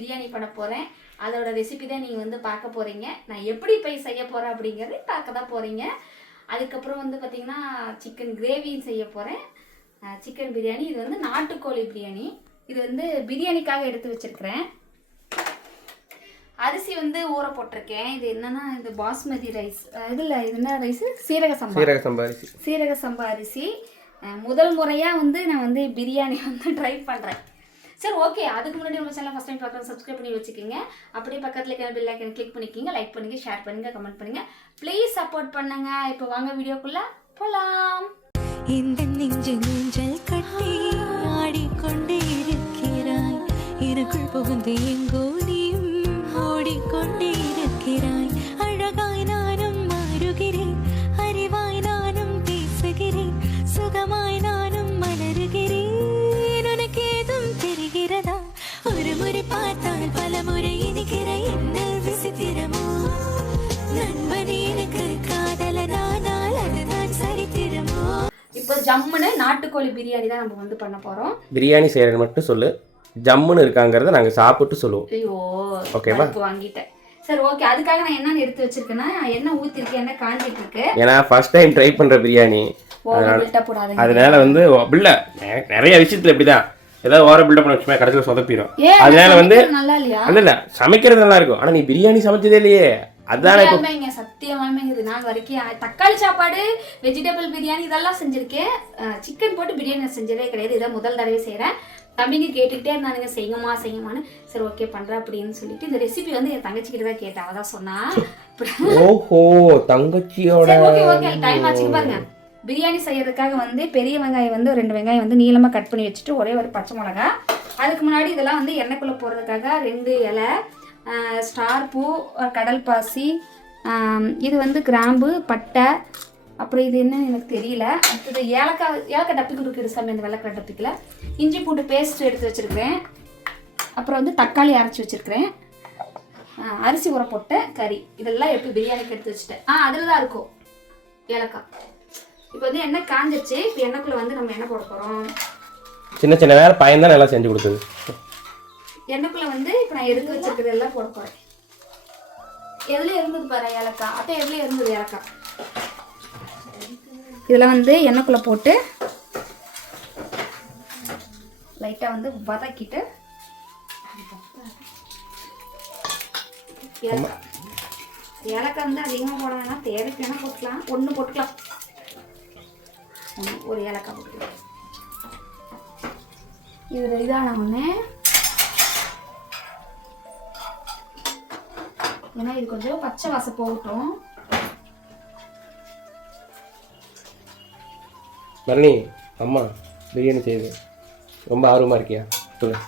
பிரியாணி பண்ண போகிறேன் அதோட ரெசிபி தான் நீங்கள் வந்து பார்க்க போகிறீங்க நான் எப்படி போய் செய்ய போகிறேன் அப்படிங்கிறது பார்க்க தான் போகிறீங்க அதுக்கப்புறம் வந்து பார்த்திங்கன்னா சிக்கன் கிரேவியும் செய்ய போகிறேன் சிக்கன் பிரியாணி இது வந்து நாட்டுக்கோழி பிரியாணி. இது வந்து பிரியாணிக்காக எடுத்து வச்சிருக்கிறேன். அரிசி வந்து ஊற போட்டிருக்கேன். இது என்னன்னா இது பாஸ்மதி ரைஸ். இதில் இது என்ன ரைஸ்? சீரக சம்பா. சீரக சம்பாரிசி சீரக சம்பா அரிசி. முதல் முறையாக வந்து நான் வந்து பிரியாணி வந்து ட்ரை பண்ணுறேன் சரி ஓகே அதுக்கு முன்னாடி நம்ம சேனல் ஃபஸ்ட் டைம் பார்க்குறோம் சப்ஸ்கிரைப் பண்ணி வச்சுக்கோங்க. அப்படியே பக்கத்தில் இருக்கிற பில் ஐக்கன் கிளிக் பண்ணிக்கிங்க. லைக் பண்ணுங்க ஷேர் பண்ணுங்க கமெண்ட் பண்ணுங்க. ப்ளீஸ் சப்போர்ட் பண்ணுங்க. இப்போ வாங்க வீடியோக்குள்ள போகலாம் இந்த நெஞ்சு நெஞ்சல் கட்டி ஆடிக்கொண்டே இருக்கிறாய். எனக்குள் புகுந்து எங்கோ நீயும் ஓடிக்கொண்டே இருக்கிறாய். முறை இனிக்கிற என்ன விசித்திரமோ நண்பனே எனக்கு காதலனானால் அதுதான் சரித்திரமோ? இப்போ ஜம்முன்னு நாட்டுக்கோழி பிரியாணி தான் நம்ம வந்து பண்ண போகிறோம் பிரியாணி செய்யறது மட்டும் சொல்லு. ஜம்முன்னு இருக்காங்கிறத நாங்கள் சாப்பிட்டு சொல்லுவோம். ஐயோ ஓகேவா? பருப்பு வாங்கிட்டேன். சரி ஓகே அதுக்காக நான் என்னென்ன எடுத்து வச்சிருக்கேன்னா எண்ணெய் ஊற்றிருக்கேன் எண்ணெய் காஞ்சிட்டு இருக்கு? ஏன்னா ஃபர்ஸ்ட் டைம் ட்ரை பண்ணுற பிரியாணி. ஓவர் போடாதீங்க. அதனால வந்து அப்படில்ல நிறைய விஷயத்துல இப்படிதான். ஏதாவது ஓர பில்டப் பண்ண வச்சுமே கடைசியில் சொதப்பிடும் அதனால வந்து சமைக்கிறது நல்லா இல்லையா? இல்ல இல்ல சமைக்கிறது நல்லா இருக்கும். ஆனா நீ பிரியாணி சமைச்சதே இல்லையே. அதான் இப்போ சத்தியமாலுமேங்க இது நான் வரைக்கும் தக்காளி சாப்பாடு வெஜிடபிள் பிரியாணி இதெல்லாம் செஞ்சிருக்கேன். சிக்கன் போட்டு பிரியாணி செஞ்சதே கிடையாது. இதான் முதல் தடவை செய்கிறேன் தம்பிங்க கேட்டுக்கிட்டே இருந்தானுங்க செய்யுமா செய்யுமான்னு சரி ஓகே பண்ணுறேன் அப்படின்னு சொல்லிட்டு இந்த ரெசிபி வந்து என் தங்கச்சிக்கிட்ட தான் கேட்டேன். அவள் தான் சொன்னா ஓஹோ தங்கச்சியோட சரி ஓகே ஓகே டைம் ஆச்சுக்கு பாருங்க. பிரியாணி செய்யறதுக்காக வந்து பெரிய வெங்காயம் வந்து ரெண்டு வெங்காயம் வந்து நீளமாக கட் பண்ணி வச்சுட்டு ஒரே ஒரு பச்சை மிளகா. அதுக்கு முன்னாடி இதெல்லாம் வந்து எண்ணெய்க்குள்ளே போடுறதுக்காக ரெண்டு இலை ஸ்டார் பூ கடல் பாசி இது வந்து கிராம்பு பட்டை. அப்புறம் இது என்ன எனக்கு தெரியல. அடுத்தது ஏலக்காய் ஏலக்காய் டப்பிக்கு இருக்குது சாமி அந்த வெள்ளக்காய் டப்பிக்கில். இஞ்சி பூண்டு பேஸ்ட் எடுத்து வச்சுருக்கிறேன். அப்புறம் வந்து தக்காளி அரைச்சி வச்சுருக்கிறேன். அரிசி உரம் போட்ட கறி. இதெல்லாம் எப்படி பிரியாணிக்கு எடுத்து வச்சுட்டேன். ஆ அதில் தான் இருக்கும். ஏலக்காய். இப்போ வந்து எண்ணெய் காஞ்சிருச்சு இப்போ எண்ணெய்க்குள்ள வந்து நம்ம என்ன போட போகிறோம் சின்ன சின்ன வேலை பையன் தான் நல்லா செஞ்சு கொடுத்தது. எண்ணெய்க்குள்ள வந்து இப்போ நான் எடுத்து வச்சிருக்கிறது எல்லாம் போட போகிறேன் எதுல இருந்தது பாரு ஏலக்காய். அப்போ எதுல இருந்தது ஏலக்காய்? இதெல்லாம் வந்து எண்ணெய்க்குள்ள போட்டு லைட்டாக வந்து வதக்கிட்டு ஏலக்காய் ஏலக்காய் வந்து அதிகமாக போட வேணாம் தேவைக்கு வேணால் போட்டுக்கலாம். ஒன்று போட்டுக்கலாம். ஒரு ஏலக்காய் போட்டுக்கலாம் இது இதான ஒன்று ஏன்னா இது கொஞ்சம் பச்சை வாசம் போகட்டும். மரணி அம்மா பிரியாணி செய்யுது ரொம்ப ஆர்வமா இருக்கியா? சொல்லு.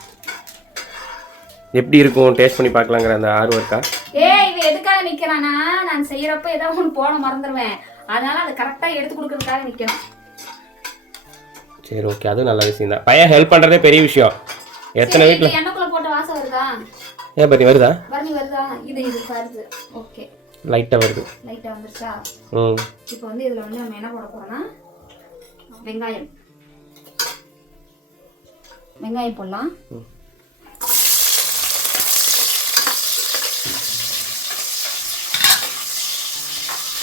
எப்படி இருக்கும்? டேஸ்ட் பண்ணி பார்க்கலாங்கிற அந்த ஆர்வம் இருக்கா? ஏய் இவன் எதுக்காக நிக்கிறானா? நான் செய்யறப்ப ஏதாவது ஒன்று போட மறந்துடுவேன் அதனால அதை கரெக்டாக எடுத்து கொடுக்கறதுக்காக நிற்கணும் சரி ஓகே அதுவும் நல்ல விஷயம் தான் பையன் ஹெல்ப் பண்ணுறதே பெரிய விஷயம். எத்தனை வீட்டில் எண்ணெய்க்குள்ள போட்ட வாசம் வருதா? ஏன் பத்தி வருதா? இது இது வருது. ஓகே லைட்டாக வருது. லைட்டாக வந்துருச்சா? ம். இப்போ வந்து இதில் வந்து நம்ம என்ன போட போறோம்னா வெங்காயம். வெங்காயம் போடலாம்.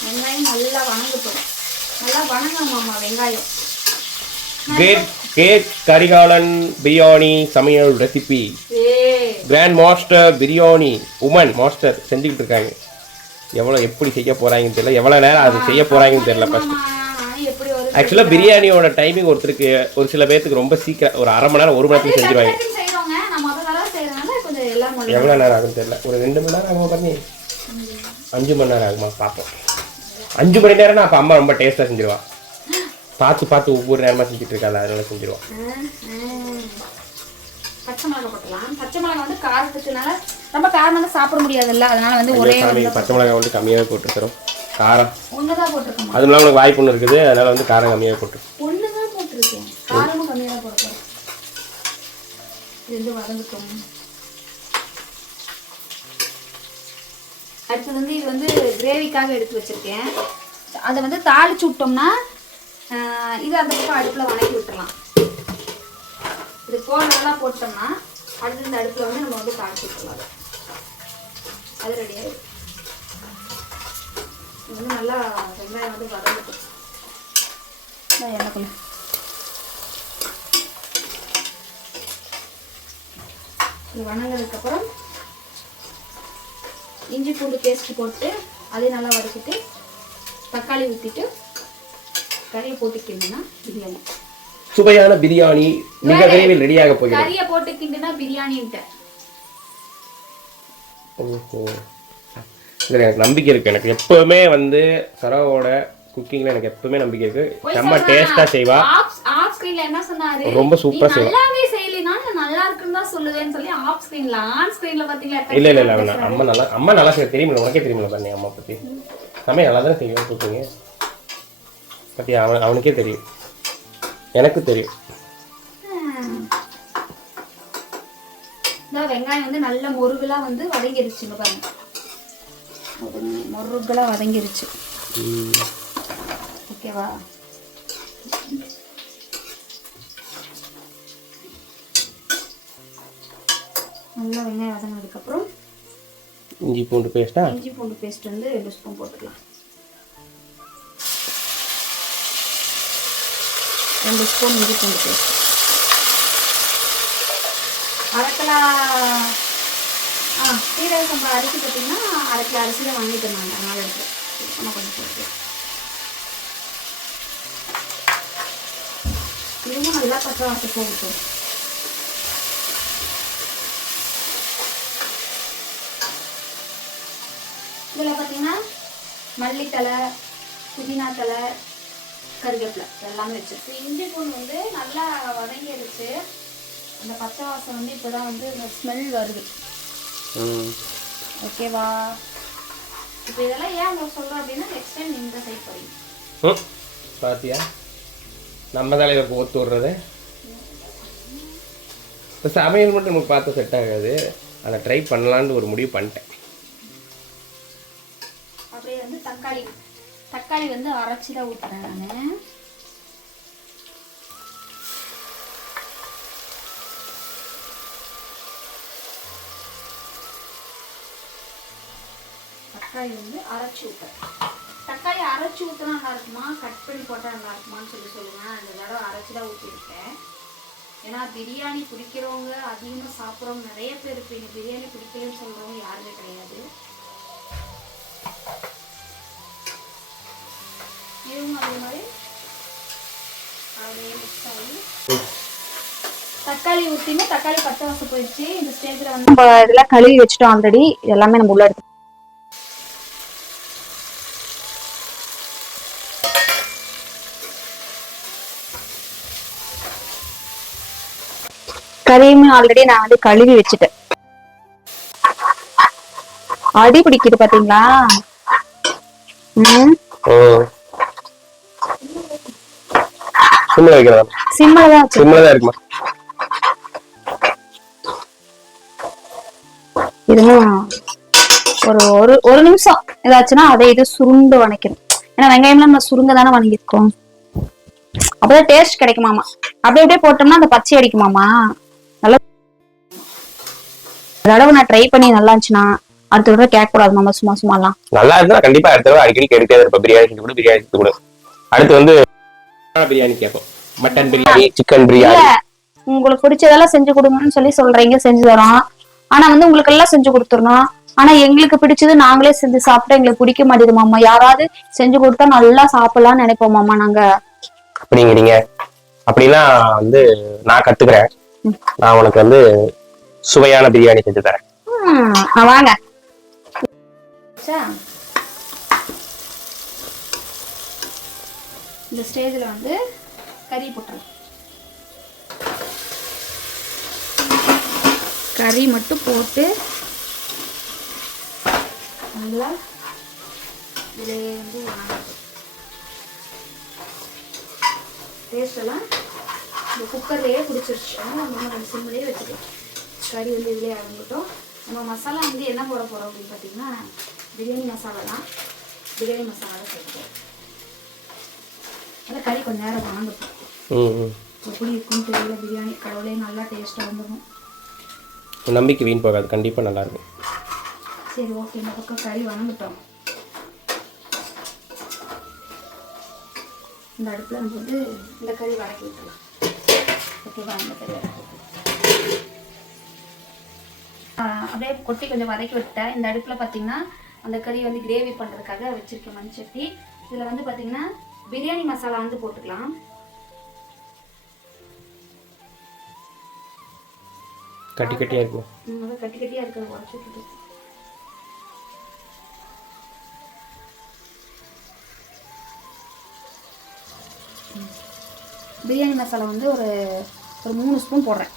வெங்காயம் நல்லா வணங்கட்டும். நல்லா வணங்கணுமாம்மா வெங்காயம். கிரேட் கேக் கரிகாலன் பிரியாணி சமையல் recipe grand master biryani woman master செஞ்சுக்கிட்டு இருக்காங்க. எவ்வளோ எப்படி செய்ய போறாங்கன்னு தெரியல. எவ்வளோ நேரம் அது செய்ய போறாங்கன்னு தெரியல ஒரு ஆக்சுவலாக பிரியாணியோட டைமிங் ஒருத்தருக்கு ஒரு சில பேர்த்துக்கு ரொம்ப சீக்கிரம் ஒரு அரை மணி நேரம் ஒரு மணி நேரத்துக்கு செஞ்சுருவாங்க. எவ்வளோ நேரம் ஆகும்னு தெரியல. ஒரு ரெண்டு மணி நேரம் ஆகுமா பண்ணி அஞ்சு மணி நேரம் ஆகுமா? பார்ப்போம். அஞ்சு மணி நேரம்னா அப்போ அம்மா ரொம்ப டேஸ்ட்டாக செஞ்சிருவா. பார்த்து பார்த்து ஒவ்வொரு நேரமாக செஞ்சுட்டு இருக்காள் அதனால செஞ்சிருவா பச்சை மிளகா போட்டலாம் பச்சை மிளகா வந்து காரத்துக்குனால ரொம்ப காரமாக சாப்பிட முடியாதுல்ல. அதனால வந்து ஒரே பச்சை மிளகாய் வந்து கம்மியாகவே போட்டுருக்கிறோம். காரம். ஒன்று தான் போட்டிருக்கோமா அதுவும் இல்லாமல் உனக்கு வாய்ப்பு ஒன்று இருக்குது. அதனால வந்து காரம் கம்மியாக போட்டு ஒன்று தான் போட்டிருக்கேன் காரமும் கம்மியாக தான் போட போகிறேன் இது வந்து வதங்கட்டும். அடுத்தது வந்து இது வந்து கிரேவிக்காக எடுத்து வச்சிருக்கேன். அதை வந்து தாளிச்சு விட்டோம்னா இது அந்த பக்கம் அடுப்பில் வணக்கி விட்டுறலாம். இது போனதெல்லாம் போட்டோம்னா அடுத்து இந்த அடுப்பில் வந்து நம்ம வந்து காய்ச்சி விட்டுலாம் அது. ரெடி ஆயிடும் இது வந்து நல்லா வெங்காயம் வந்து வதங்கட்டும். இந்த எண்ணெய்க்குள்ள இது வணங்கினதுக்கப்புறம் இஞ்சி பூண்டு பேஸ்ட் போட்டு அதையும் நல்லா வதக்கிட்டு தக்காளி ஊற்றிட்டு கறியை போட்டுக்கிட்டீங்கன்னா பிரியாணி. சுவையான பிரியாணி மிக விரைவில் ரெடியாக போகிறது. கறியை போட்டுக்கிட்டுனா பிரியாணின்ட்டு. ஓஹோ. இதில் எனக்கு நம்பிக்கை இருக்கு. எனக்கு எப்பவுமே வந்து சரவோட குக்கிங்ல எனக்கு எப்பவுமே நம்பிக்கை இருக்கு. செம்ம டேஸ்டா செய்வா. ஆஃப் ஸ்கிரீன்ல என்ன சொன்னாரு? ரொம்ப சூப்பரா செய்வா. நல்லாவே செய்யலைனா நல்லா இருக்குன்னு தான் சொல்லுவேன்னு சொல்லி ஆஃப் ஸ்கிரீன்ல ஆன் ஸ்கிரீன்ல பாத்தீங்களா? இல்ல இல்ல இல்ல அம்மா நல்லா அம்மா நல்லா செய்ய தெரியுமில்ல உனக்கே தெரியுமில்ல பண்ணி அம்மா பத்தி. சமையல் நல்லா தானே செய்வேன் குக்கிங்க பத்தி அவன் அவனுக்கே தெரியும். எனக்கு தெரியும். வெங்காயம் வந்து நல்ல முருகுலா வந்து வதங்கிருச்சுங்க பாருங்க. அது முருகுலா வதங்கிருச்சு. ஓகேவா? நல்லா வெங்காயம் வதங்கினதுக்கப்புறம் இஞ்சி பூண்டு பேஸ்டா இஞ்சி பூண்டு பேஸ்ட் வந்து ரெண்டு ஸ்பூன் போட்டுக்கலாம். ரெண்டு ஸ்பூன் இஞ்சி பூண்டு பேஸ்ட். அரைக்கலாம் ஆ சீரக சம்பா அரிசி பார்த்தீங்கன்னா அரை கிலோ அரிசியில் வாங்கிட்டு நாங்கள் அதனால எடுத்து நம்ம கொஞ்சம் போட்டு. இதுவும் நல்லா பச்சை வாசை போகட்டும் இதில் பார்த்தீங்கன்னா மல்லித்தலை புதினா தலை கருவேப்பிலை எல்லாமே வச்சிருக்கு இஞ்சி பூண்டு வந்து நல்லா வதங்கிடுச்சு அந்த பச்சை வாசம் வந்து இப்போ தான் வந்து இந்த ஸ்மெல் வருது. ம். ஓகேவா இப்போ இதெல்லாம் ஏன் உங்களுக்கு சொல்கிறோம் அப்படின்னா நெக்ஸ்ட் டைம் நீங்கள் தான் செய்ய போகிறீங்க. பாத்தியா? நம்ம தலைவருக்கு ஒத்து விடுறது. இப்போ சமையல் மட்டும் நமக்கு பார்த்து செட் ஆகாது. அதை ட்ரை பண்ணலான்னு ஒரு முடிவு பண்ணிட்டேன். அப்படியே வந்து தக்காளி தக்காளி வந்து அரைச்சி தான் ஊற்றுறேன் நான். தக்காளி வந்து அரைச்சி ஊற்றுறேன் தக்காளி அரைச்சி ஊற்றினா நல்லா இருக்குமா? கட் பண்ணி போட்டால் நல்லா இருக்குமான்னு சொல்லி சொல்லுவேன் அந்த தடவை அரைச்சி தான் ஊற்றிருக்கேன் ஏன்னா பிரியாணி பிடிக்கிறவங்க அதிகமாக சாப்பிட்றவங்க நிறைய பேர் இருப்பீங்க பிரியாணி பிடிக்கலன்னு சொல்கிறவங்க யாருமே கிடையாது. இதுவும் அதே மாதிரி அப்படியே மிக்ஸ் ஆகி தக்காளி ஊற்றினா தக்காளி பச்சை வாசம் போயிடுச்சு. இந்த ஸ்டேஜில் வந்து நம்ம இதெல்லாம் கழுவி வச்சுட்டோம் ஆல்ரெடி எல்லாமே நம்ம உள்ள எடுத்து கறியுமே ஆல்ரெடி நான் வந்து கழுவி வச்சுட்டேன். அடி பிடிக்குது பாத்தீங்களா? ம். ம் சிம்மில் வைக்கலாம் சிம்மில் தான் சிம்மில் தான் இருக்குமா? இதுவும் ஒரு ஒரு ஒரு நிமிஷம் ஏதாச்சுன்னா அதை இது சுருண்டு வணக்கணும். ஏன்னா வெங்காயம்லாம் நம்ம சுருங்க தானே வணங்கிருக்கோம் அப்பதான் டேஸ்ட் கிடைக்குமாமா? அப்படியே அப்படியே போட்டோம்னா அந்த பச்சை அடிக்குமாமா? நல்லா தடவை நான் ட்ரை பண்ணி நல்லா இருந்துச்சுன்னா அடுத்த தடவை கேட்க கூடாது மாமா சும்மா சும்மாலாம். நல்லா இருந்தா கண்டிப்பா அடுத்த தடவை அடிக்கடி கேட்டுட்டே இருப்பேன். பிரியாணி கொடு பிரியாணி கொடு. அடுத்து வந்து பிரியாணி கேட்போம். மட்டன் பிரியாணி. சிக்கன் பிரியாணி. உங்களுக்கு பிடிச்சதெல்லாம் செஞ்சு கொடுங்கன்னு சொல்லி சொல்றீங்க செஞ்சு தரோம். ஆனா வந்து உங்களுக்கு எல்லாம் செஞ்சு கொடுத்துடணும். ஆனா எங்களுக்கு பிடிச்சது நாங்களே செஞ்சு சாப்பிட்டா எங்களுக்கு பிடிக்க மாட்டேது மாமா. யாராவது செஞ்சு கொடுத்தா நல்லா சாப்பிடலாம்னு நினைப்போம் மாமா நாங்க. அப்படிங்கிறீங்க அப்படின்னா வந்து நான் கத்துக்கிறேன். நான் உனக்கு வந்து சுவையான பிரியாணி செஞ்சு தரேன். வாங்க. இந்த ஸ்டேஜில் வந்து கறி போட்டுறலாம் கறி மட்டும் போட்டு நல்லா இதிலே வந்து டேஸ்ட் எல்லாம் இந்த குக்கர்லேயே பிடிச்சிருச்சு. நம்ம நம்ம சிம்லேயே வச்சுக்கலாம். கறி வந்து இதிலே அடங்கட்டும் நம்ம மசாலா வந்து என்ன போட போகிறோம் அப்படின்னு பார்த்தீங்கன்னா பிரியாணி மசாலா தான். பிரியாணி மசாலா அந்த கறி கொஞ்சம் நேரம் வாங்கட்டும். எப்படி இருக்குன்னு தெரியல பிரியாணி கடவுளே நல்லா டேஸ்ட்டாக வந்துடும் நம்பிக்கை வீண் போகாது கண்டிப்பாக நல்லாயிருக்கும் சரி ஓகே இந்த பக்கம் கறி வணங்கிட்டோம். இந்த அடுப்பில் நம்ம வந்து இந்த கறி வதக்கி விட்டுலாம் ஓகேவா இந்த கறி அப்படியே கொட்டி கொஞ்சம் வதக்கி விட்டேன் இந்த அடுப்பில் பார்த்தீங்கன்னா அந்த கறி வந்து கிரேவி பண்ணுறதுக்காக வச்சுருக்கேன் மண் சட்டி இதில் வந்து பார்த்தீங்கன்னா பிரியாணி மசாலா வந்து போட்டுக்கலாம். கட்டி கட்டியாக இருக்கும். கட்டி கட்டியாக இருக்கிறது உடச்சி. பிரியாணி மசாலா வந்து ஒரு ஒரு மூணு ஸ்பூன் போடுறேன்.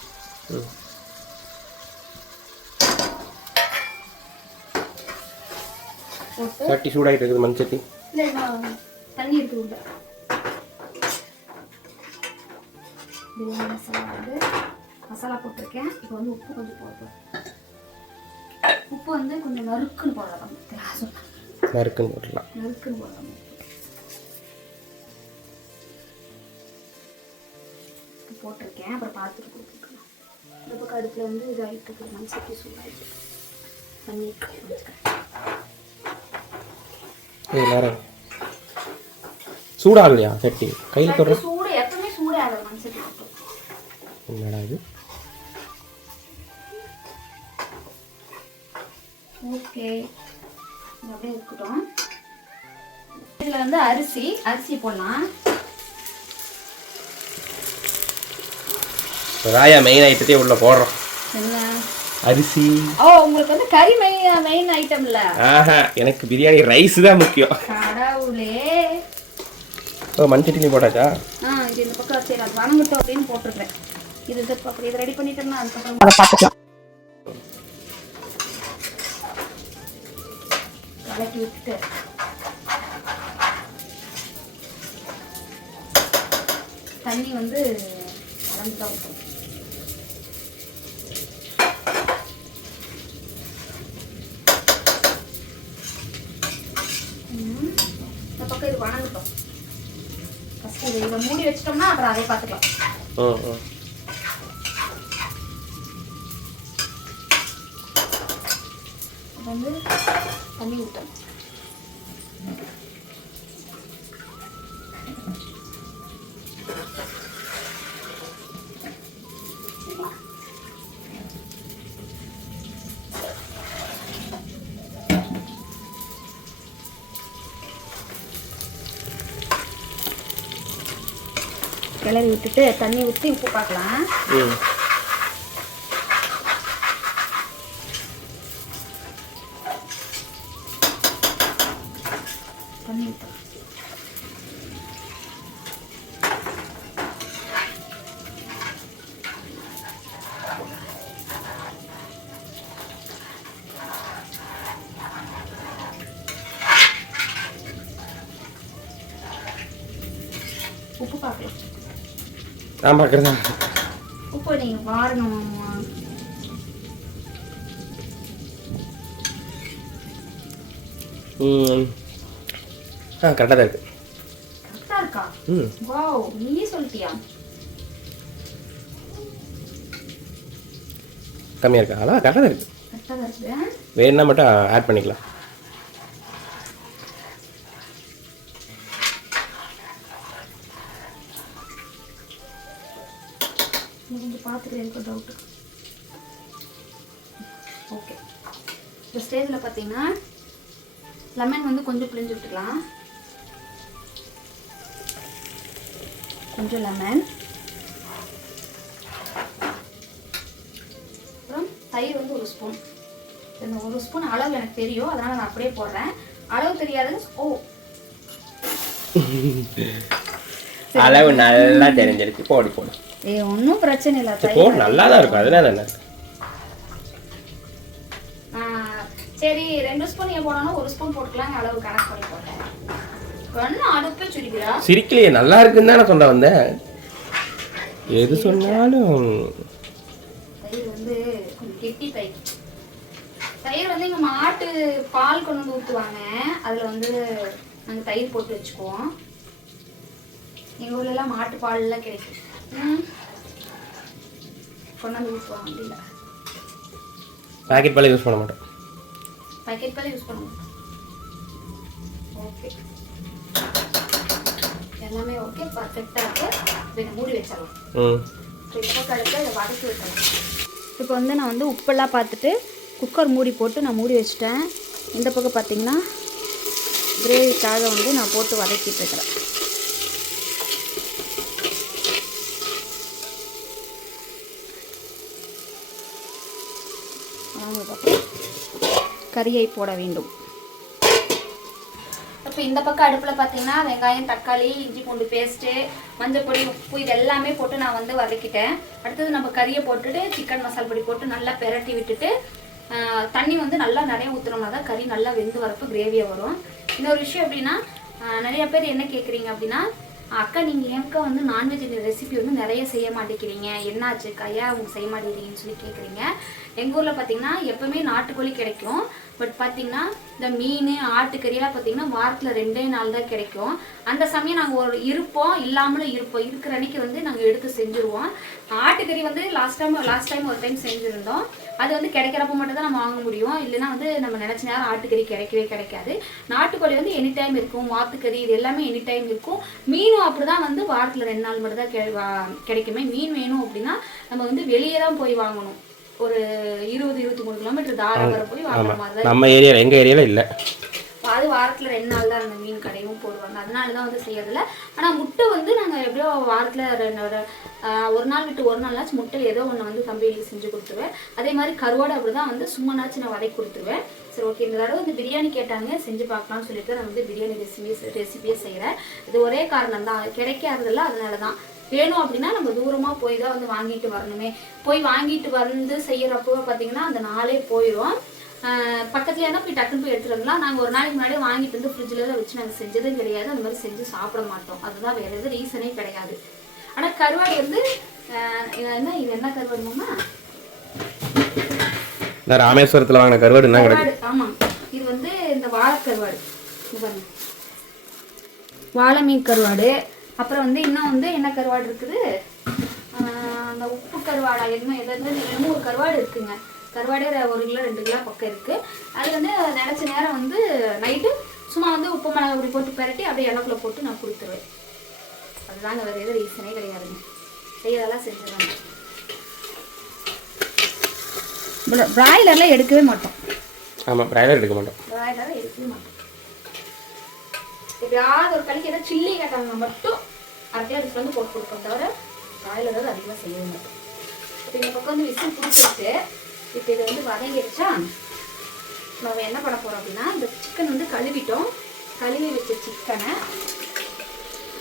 சட்டி சூடாகிட்டு இருக்குது மண் சட்டி தண்ணி இருக்கு உள்ள பிரியாணி மசாலா வந்து மசாலா போட்டிருக்கேன். இப்போ வந்து உப்பு கொஞ்சம் போடுறேன் உப்பு வந்து கொஞ்சம் நறுக்குன்னு போடலாம். நறுக்குன்னு போட்டுடலாம். நறுக்குன்னு போடலாம். போட்டிருக்கேன். அப்புறம் பார்த்துட்டு கொடுத்துருக்கலாம் இந்த பக்கம் அடுப்பில் வந்து இது ஆகிட்டு இருக்குது மண் சட்டி சூடாகிட்டு தண்ணி வச்சுக்கிறேன் சூடாகலையா? சட்டி. கையில் மட்டும். என்னடா இது? ஓகே. இது அப்படியே இருக்கட்டும். இதில் வந்து அரிசி அரிசி போடலாம். ராயா மெயின் ஐட்டத்தையே உள்ள போடுறோம். அரிசி. ஓ உங்களுக்கு வந்து கறி மெயின் மெயின் ஐட்டம் இல்ல ஆஹா எனக்கு பிரியாணி ரைஸ் தான் முக்கியம். கடவுளே. ஓ மண் சட்டி நீ போட்டாச்சா? ஆ இது இந்த பக்கம் சரி அது வணங்கட்டும் அப்படின்னு போட்டிருக்கிறேன். இது இது அப்படி இதை ரெடி பண்ணிட்டோம்னா அதுக்கப்புறம் அதை பார்த்துக்கலாம். கலக்கி விட்டுட்டு. தண்ணி வந்து கலந்து தான் ஊற்றணும். இந்த பக்கம் இது வணங்கட்டும். ஃபஸ்ட்டு இதை இதை மூடி வச்சிட்டோம்னா அப்புறம் அதை பார்த்துக்கலாம். இப்போ வந்து தண்ணி ஊற்றணும் விட்டுட்டு தண்ணி ஊற்றி உப்பு பார்க்கலாம். தண்ணி ஊற்றலாம் உப்பு பார்க்கலாம் நான் பார்க்குறதா உப்பு நீங்கள் பாருங்கம்மா ம். ஆ கரெக்டாக தான் இருக்குது கரெக்டாக இருக்கா? ம். வாவ் நீயே சொல்லிட்டியா? கம்மியாக இருக்கா? அதான் கரெக்டாக தான் இருக்குது கரெக்டாக தான் இருக்குது வேணும்னா மட்டும் ஆட் பண்ணிக்கலாம். நீ கொஞ்சம் பார்த்துக்கிறேன் எனக்கு டவுட்டு ஓகே இந்த ஸ்டேஜில் பார்த்தீங்கன்னா லெமன் வந்து கொஞ்சம் பிழிஞ்சு விட்டுக்கலாம். கொஞ்சம் லெமன் அப்புறம் தயிர் வந்து ஒரு ஸ்பூன் இந்த ஒரு ஸ்பூன் அளவு எனக்கு தெரியும் அதனால் நான் அப்படியே போடுறேன். அளவு தெரியாது ஓ. அளவு நல்லா தெரிஞ்சிருக்கு. போடி போடும் ஏ ஒன்றும் பிரச்சனை இல்லை போடு நல்லா தான் இருக்கும் அதனால என்ன? சரி ரெண்டு ஸ்பூன் ஏன் போடணும் ஒரு ஸ்பூன் போட்டுக்கலாம் அளவு கணக்கு பண்ணி போட்டேன். கண்ணு அடுப்பே சுரிக்கிறா சிரிக்கலையே நல்லா இருக்குன்னு தானே சொல்ல வந்தேன். எது சொன்னாலும். தயிர் வந்து கொஞ்சம் கெட்டி தயிர். தயிர் வந்து எங்கள் மாட்டு பால் கொண்டு வந்து ஊற்றுவாங்க அதில் வந்து நாங்கள் தயிர் போட்டு வச்சுக்குவோம். எங்கள் ஊர்லலாம் மாட்டு பால்லாம் கிடைக்கும். ம் கொண்டாந்து ஊற்றுவாங்க அப்படில பாக்கெட் பால் யூஸ் பண்ண மாட்டேன். பாக்கெட் பால் யூஸ் பண்ணுவோம் ஓகே எல்லாமே ஓகே பர்ஃபெக்டாக இருக்கு இதை மூடி வச்சிடலாம். ம். இப்போ கடுத்து அதை வதக்கி விட்டுறலாம் இப்போ வந்து நான் வந்து உப்பெல்லாம் பார்த்துட்டு குக்கர் மூடி போட்டு நான் மூடி வச்சுட்டேன். இந்த பக்கம் பார்த்தீங்கன்னா கிரேவிக்காக வந்து நான் போட்டு வதக்கிட்டு இருக்கிறேன் வாங்க பார்ப்போம். கறியை போட வேண்டும். இப்போ இந்த பக்கம் அடுப்பில் பார்த்தீங்கன்னா வெங்காயம் தக்காளி இஞ்சி பூண்டு பேஸ்ட்டு மஞ்சள் பொடி உப்பு இது எல்லாமே போட்டு நான் வந்து வதக்கிட்டேன். அடுத்தது நம்ம கறியை போட்டுட்டு சிக்கன் மசால் பொடி போட்டு நல்லா பெரட்டி விட்டுட்டு தண்ணி வந்து நல்லா நிறைய ஊற்றுனோம்னா தான் கறி நல்லா வெந்து வரப்போ கிரேவியாக வரும். இன்னொரு விஷயம் எப்படின்னா நிறைய பேர் என்ன கேட்குறீங்க அப்படின்னா அக்கா நீங்கள் ஏன்க்கா வந்து நான்வெஜ் ரெசிபி வந்து நிறைய செய்ய மாட்டேங்கிறீங்க? என்னாச்சு? கையா அவங்க செய்ய மாட்டேங்கிறீங்கன்னு சொல்லி கேட்குறீங்க எங்கள் ஊரில் பார்த்தீங்கன்னா எப்போவுமே நாட்டுக்கோழி கிடைக்கும். பட் பார்த்தீங்கன்னா இந்த மீன் ஆட்டுக்கறியெல்லாம் பார்த்தீங்கன்னா வாரத்தில் ரெண்டே நாள் தான் கிடைக்கும். அந்த சமயம் நாங்கள் ஒரு இருப்போம் இல்லாமலும் இருப்போம். இருக்கிற அன்னைக்கு வந்து நாங்கள் எடுத்து செஞ்சுருவோம். ஆட்டுக்கறி வந்து லாஸ்ட் டைம் லாஸ்ட் டைம் ஒரு டைம் செஞ்சுருந்தோம். அது வந்து கிடைக்கிறப்ப மட்டும் தான் நம்ம வாங்க முடியும். இல்லைன்னா வந்து நம்ம நினச்ச நேரம் ஆட்டுக்கறி கிடைக்கவே கிடைக்காது. நாட்டுக்கோழி வந்து எனி டைம் இருக்கும். வாத்துக்கறி இது எல்லாமே எனி டைம் இருக்கும். மீனும் அப்படி தான் வந்து வாரத்தில் ரெண்டு நாள் மட்டும் தான் கிடைக்குமே. மீன் வேணும் அப்படின்னா நம்ம வந்து வெளியே தான் போய் வாங்கணும். ஒரு இருபது இருபத்தி மூணு கிலோமீட்டர் தாராபுரம் போய் வாங்குற மாதிரி தான் நம்ம ஏரியா எங்கள் ஏரியாவில் இல்லை. அது வாரத்தில் ரெண்டு நாள் தான் அந்த மீன் கடையும் போடுவாங்க. அதனால தான் வந்து செய்யறதில்ல. ஆனால் முட்டை வந்து நாங்கள் எப்படியோ வாரத்தில் ரெண்டு ஒரு நாள் விட்டு ஒரு நாளாச்சும் முட்டை ஏதோ ஒன்று வந்து தம்பிகளுக்கு செஞ்சு கொடுத்துருவேன். அதே மாதிரி கருவாடு அப்படி தான் வந்து சும்மானாச்சும் நான் வதக்கி கொடுத்துருவேன். சரி ஓகே இந்த தடவை வந்து பிரியாணி கேட்டாங்க. செஞ்சு பார்க்கலாம்னு சொல்லிட்டு நான் வந்து பிரியாணி ரெசிபி ரெசிபியே செய்கிறேன் இது ஒரே காரணம் தான் கிடைக்காததில்ல அதனால தான் வேணும் அப்படின்னா நம்ம தூரமாக போய் தான் வந்து வாங்கிட்டு வரணுமே. போய் வாங்கிட்டு வந்து செய்கிறப்போ பார்த்தீங்கன்னா அந்த நாளே போயிடும் பக்கத்துல தான் போய் டக்குன்னு போய் எடுத்துட்டு வரலாம் நாங்கள் ஒரு நாளைக்கு முன்னாடியே வாங்கிட்டு வந்து ஃப்ரிட்ஜில் தான் வச்சு நாங்கள் செஞ்சதும் கிடையாது. அந்த மாதிரி செஞ்சு சாப்பிட மாட்டோம். அதுதான் வேறு எதுவும் ரீசனே கிடையாது. ஆனால் கருவாடு வந்து என்ன இது என்ன கருவாடுமா ராமேஸ்வரத்தில் வாங்கின கருவாடு என்ன கிடக்கு? கருவாடு ஆமாம் இது வந்து இந்த வாழைக்கருவாடு வாழை மீன் கருவாடு. அப்புறம் வந்து இன்னும் வந்து என்ன கருவாடு இருக்குது? அந்த உப்பு கருவாடா என்ன எதாவது என்னமோ ஒரு கருவாடு இருக்குங்க. கருவாடே ஒரு கிலோ ரெண்டு கிலோ பக்கம் இருக்கு. அது வந்து நினச்ச நேரம் வந்து நைட்டு சும்மா வந்து உப்பு மிளகா அப்படி போட்டு பெரட்டி அப்படியே எண்ணெய்க்குள்ள போட்டு நான் கொடுத்துருவேன். அதுதாங்க வேறு எதுவும் ரீசனே கிடையாதுங்க. செய்யறதெல்லாம் செஞ்சுருவாங்க பிராய்லர்லாம் எடுக்கவே மாட்டோம். ஆமாம் பிராய்லர் எடுக்க மாட்டோம். பிராய்லர் எடுக்கவே மாட்டோம். எப்பயாவது ஒரு கழிக்கு ஏதாவது சில்லி கேட்டாங்க மட்டும் அரைக்கே அதுக்கு வந்து போட்டு கொடுப்போம் தவிர பிராய்லர் வந்து அதிகமாக செய்யவே மாட்டோம். இப்போ இந்த பக்கம் வந்து விசில் பிடிச்சிட்டு இப்போ இதை வந்து வதங்கிடுச்சா நம்ம என்ன பண்ண போகிறோம் அப்படின்னா இந்த சிக்கன் வந்து கழுவிட்டோம். கழுவி வச்ச சிக்கனை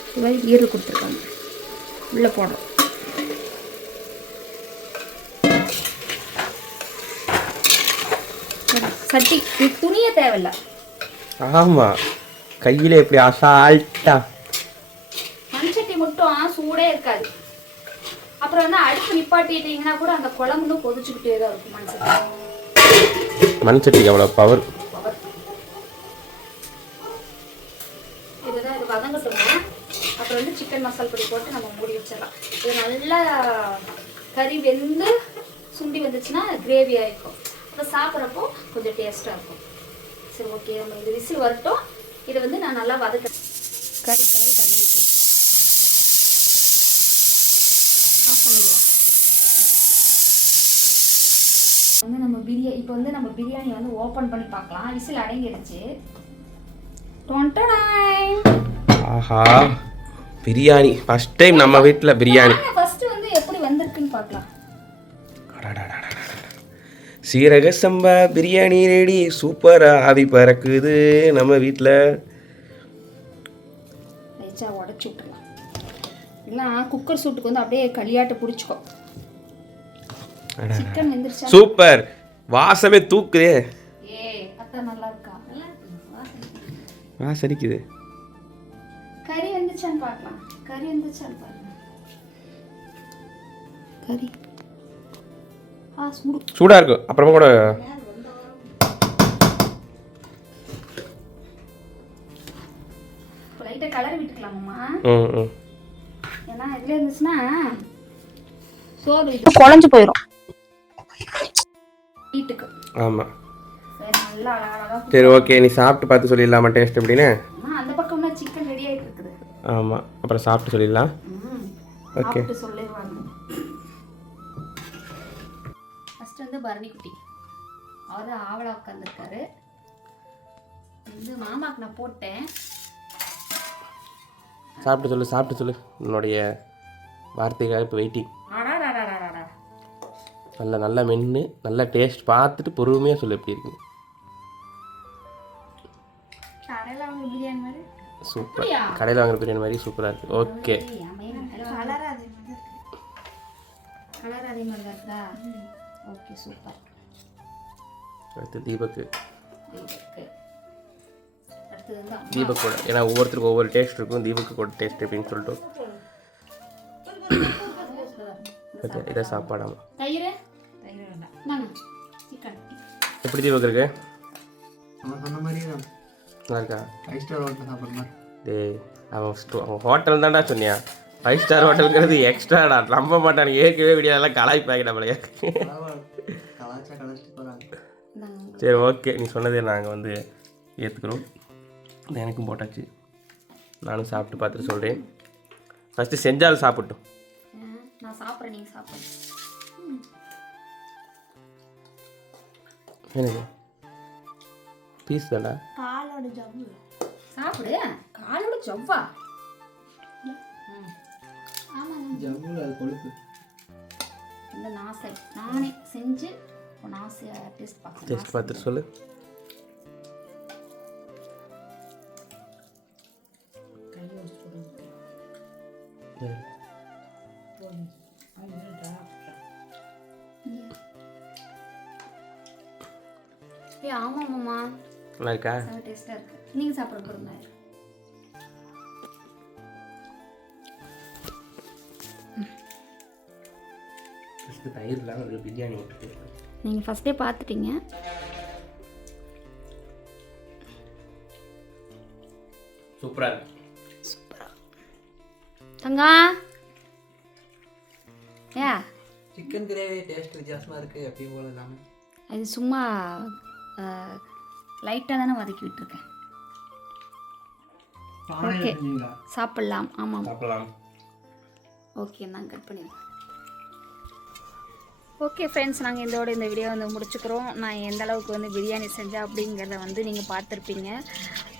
இது மாதிரி ஈரல் கொடுத்துருக்காங்க. உள்ளே போடுறோம் இது துணியே தேவையில்லை. ஆமாம் கையில் எப்படி அசால்ட்டா. மண்சட்டி மட்டும் சூடே இருக்காது. அப்புறம் வந்து அடுப்பு நிப்பாட்டிட்டீங்கன்னா கூட அந்த குழம்பு கொதிச்சுக்கிட்டே தான் இருக்கும் மண்சட்டி. மண் சட்டிக்கு அவ்வளோ பவர் இதுதான் இது வதங்கட்டுங்க அப்புறம் வந்து சிக்கன் மசால் பொடி போட்டு நம்ம மூடி வச்சிடலாம். இது நல்லா கறி வெந்து சுண்டி வந்துச்சுன்னா கிரேவி ஆகிருக்கும் அப்போ சாப்பிட்றப்போ கொஞ்சம் டேஸ்ட்டாக இருக்கும். சரி ஓகே. நம்ம இது விசில் வரட்டும். இதை வந்து நான் நல்லா வதக்க கறி கறி தண்ணி ஆஃப் பண்ணிடுவோம் வந்து நம்ம பிரியாணி இப்போ வந்து நம்ம பிரியாணி வந்து ஓப்பன் பண்ணி பார்க்கலாம். விசில் அடங்கிடுச்சு. ஆஹா. பிரியாணி. ஃபர்ஸ்ட் டைம் நம்ம வீட்டில் பிரியாணி. சீரக சம்பா பிரியாணி ரெடி. சூப்பராக ஆவி பறக்குது நம்ம வீட்டில் லைச்சா உடச்சி விட்டுலாம் இல்லை குக்கர் சூட்டுக்கு வந்து அப்படியே களியாட்டு பிடிச்சிக்கோ. சிக்கன் வெந்துருச்சா? சூப்பர். வாசமே தூக்குதே. ஏ அத்தை நல்லா இருக்கா? நல்லா. வாசடிக்குது கறி வந்துச்சான்னு பார்க்கலாம். கறி வந்துச்சான்னு பாருங்க கறி. சூடாக இருக்கும் அப்புறமா கூட கலர் விட்டுக்கலாமாம்மா? ம் ம். ஏன்னா இதுல இருந்துச்சுன்னா சோறு இது குழஞ்சு போயிடும் வீட்டுக்கு. ஆமாம் சரி ஓகே நீ சாப்பிட்டு பார்த்து சொல்லிடலாமா? டேஸ்ட் எப்படின்னு? அந்த பக்கம் தான் சிக்கன் ரெடி ஆயிட்டு இருக்குது. ஆமாம் அப்புறம் சாப்பிட்டு சொல்லிடலாம். ஓகே அவர் தான் ஆவலா உட்காந்துருக்காரு வந்து மாமாக்கு நான் போட்டேன். சாப்பிட்டு சொல்லு சாப்பிட்டு சொல்லு. உன்னுடைய வார்த்தைக்காக இப்போ வெயிட்டிங் நல்லா நல்லா மென்று நல்லா டேஸ்ட் பார்த்துட்டு பொறுமையாக சொல்லு எப்படி இருக்கு. சூப்பர் கடையில் வாங்குற பிரியாணி மாதிரி சூப்பராக இருக்குது ஓகே கலர் அதே மாதிரி இருக்குதா? ஓகே சூப்பர் அடுத்து தீபக்கு. தீபக் கூட ஏன்னா ஒவ்வொருத்தருக்கும் ஒவ்வொரு டேஸ்ட் இருக்கும் தீபக்கு கூட டேஸ்ட் எப்படின்னு சொல்லிட்டு. ஓகே இதை சாப்பாடாமா எப்படி தீபக் இருக்கு? நல்லா இருக்கா? அவன் அவன் ஹோட்டல் தான்டா சொன்னியா. ஃபைவ் ஸ்டார் ஹோட்டலுங்கிறது எக்ஸ்ட்ராடா நம்ப மாட்டானு ஏற்கனவே வீடியோலாம் கலாய்ப்பாங்க நம்மளைய கலாச்சா கலாச்சிட்டு போகிறாங்க சரி ஓகே நீ சொன்னதே நாங்கள் வந்து ஏற்றுக்கிறோம் எனக்கும் போட்டாச்சு. நானும் சாப்பிட்டு பார்த்துட்டு சொல்கிறேன் ஃபஸ்ட்டு செஞ்சால் சாப்பிட்டோம். நான் சாப்பிட்றேன் நீங்கள் சாப்பிடுங்க. எனக்கு பீஸ் தான்டா சாப்பிடு. காலோட ஜவ்வா? ஜம்முல அது கொழுப்பு. இந்த நாசை. நானே செஞ்சு நாசை டேஸ்ட் டேஸ்ட் பார்த்துட்டு சொல்லு ஏ ஆமாம் மாமா நல்லா இருக்கா? டேஸ்ட்டாக இருக்கு. நீங்கள் சாப்பிட போகிறீங்க தயிர்லாம் ஒரு பிரியாணி விட்டுட்டு நீங்கள் ஃபஸ்ட்டே பார்த்துட்டீங்க சூப்பராக இருக்கு. தங்கா. ஏ சிக்கன் கிரேவி டேஸ்ட் வித்தியாசமாக இருக்குது எப்பயும் போல இல்லாமல் இது சும்மா லைட்டாக தானே வதக்கி விட்டுருக்கேன். ஓகே சாப்பிட்லாம். ஆமாம். சாப்பிடலாம். ஓகே நான் கட் பண்ணிடுறேன். ஓகே ஃப்ரெண்ட்ஸ் நாங்கள் இதோட இந்த வீடியோ வந்து முடிச்சுக்கிறோம். நான் எந்த அளவுக்கு வந்து பிரியாணி செஞ்சேன் அப்படிங்கிறத வந்து நீங்கள் பார்த்துருப்பீங்க.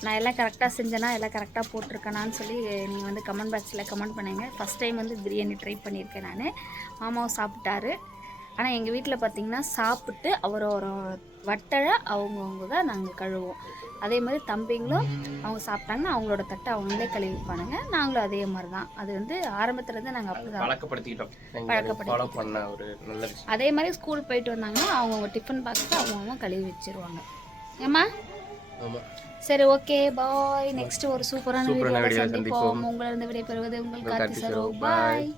நான் எல்லாம் கரெக்டாக செஞ்சேனா எல்லாம் கரெக்டாக போட்டிருக்கேனான்னு சொல்லி நீங்கள் வந்து கமெண்ட் பாக்ஸில் கமெண்ட் பண்ணுங்க. ஃபஸ்ட் டைம் வந்து பிரியாணி ட்ரை பண்ணியிருக்கேன் நான். மாமாவும் சாப்பிட்டாரு. ஆனால் எங்கள் வீட்டில் பார்த்தீங்கன்னா சாப்பிட்டு அவரோட வட்டழை அவங்கவுங்க தான் நாங்கள் கழுவோம் அதே மாதிரி தம்பிங்களும் அவங்க சாப்பிட்டாங்கன்னா அவங்களோட தட்டை அவங்களே கழுவிப்பானுங்க நாங்களும் அதே மாதிரி தான் அது வந்து ஆரம்பத்துலேருந்து நாங்கள் அப்படி தான் பழக்கப்படுத்திக்கிட்டோம். அதே மாதிரி ஸ்கூல் போயிட்டு வந்தாங்கன்னா அவங்கவுங்க டிஃபன் பாக்ஸ் அவங்கவுங்க கழுவி வச்சிருவாங்க. ஏம்மா? சரி ஓகே பாய் நெக்ஸ்ட் ஒரு சூப்பரான வீடியோவில் சந்திப்போம். உங்களிருந்து விடைபெறுவது உங்கள் உங்கள் கார்த்தி கார்த்தி சரோ சரோ. பாய்.